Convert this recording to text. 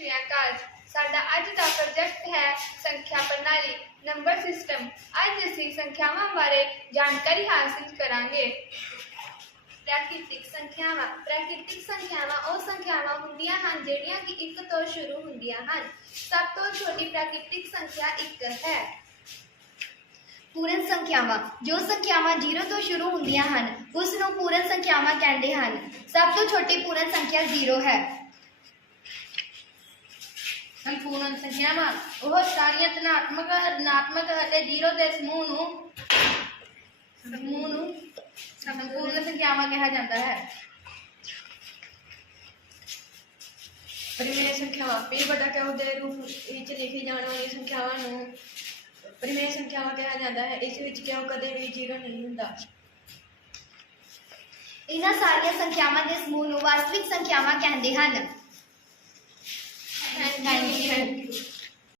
ਸ੍ਰੀ ਅਕਾਲ। ਸਾਡਾ ਅੱਜ ਦਾ ਪ੍ਰੋਜੈਕਟ ਹੈ ਸੰਖਿਆ ਪ੍ਰਣਾਲੀ ਨੰਬਰ ਸਿਸਟਮ। ਅੱਜ ਅਸੀਂ ਸੰਖਿਆਵਾਂ ਬਾਰੇ ਜਾਣਕਾਰੀ ਹਾਸਲ ਕਰਾਂਗੇ। ਪ੍ਰਾਕਿਰਤਿਕ ਸੰਖਿਆਵਾਂ ਉਹ ਸੰਖਿਆਵਾਂ ਹੁੰਦੀਆਂ ਹਨ ਜਿਹੜੀਆਂ ਕਿ 1 ਤੋਂ ਸ਼ੁਰੂ ਹੁੰਦੀਆਂ ਹਨ। ਸਭ ਤੋਂ ਛੋਟੀ ਪ੍ਰਾਕਿਰਤਿਕ ਸੰਖਿਆ 1 ਹੈ। ਪੂਰਨ ਸੰਖਿਆਵਾਂ ਜੋ ਸੰਖਿਆਵਾਂ 0 ਤੋਂ ਸ਼ੁਰੂ ਹੁੰਦੀਆਂ ਹਨ ਉਸ ਨੂੰ ਪੂਰਨ ਸੰਖਿਆਵਾਂ ਕਹਿੰਦੇ ਹਨ। ਸਭ ਤੋਂ ਛੋਟੀ ਪੂਰਨ ਸੰਖਿਆ 0 ਹੈ। ਸੰਪੂਰਨ ਸੰਖਿਆਵਾਂ ਉਹ ਸਾਰੀਆਂ ਧਨਾਤਮਕ, ਰਿਣਾਤਮਕ ਅਤੇ 0 ਦੇ ਸਮੂਹ ਨੂੰ ਸੰਪੂਰਨ ਸੰਖਿਆਵਾਂ ਕਿਹਾ ਜਾਂਦਾ ਹੈ। ਪਰਿਮੇਯ ਸੰਖਿਆਵਾਂ P/Q ਦੇ ਰੂਪ ਵਿੱਚ ਲਿਖੀ ਜਾਣ ਵਾਲੀਆਂ ਸੰਖਿਆਵਾਂ ਨੂੰ ਪਰਿਮੇਯ ਸੰਖਿਆਵਾਂ ਕਿਹਾ ਜਾਂਦਾ ਹੈ। ਇਸ ਵਿੱਚ Q ਕਦੇ ਵੀ 0 ਨਹੀਂ ਹੁੰਦਾ। ਇਹਨਾਂ ਸਾਰੀਆਂ ਸੰਖਿਆਵਾਂ ਦੇ ਸਮੂਹ ਨੂੰ ਵਾਸਤਵਿਕ ਸੰਖਿਆਵਾਂ ਕਹਿੰਦੇ ਹਨ। Thank you.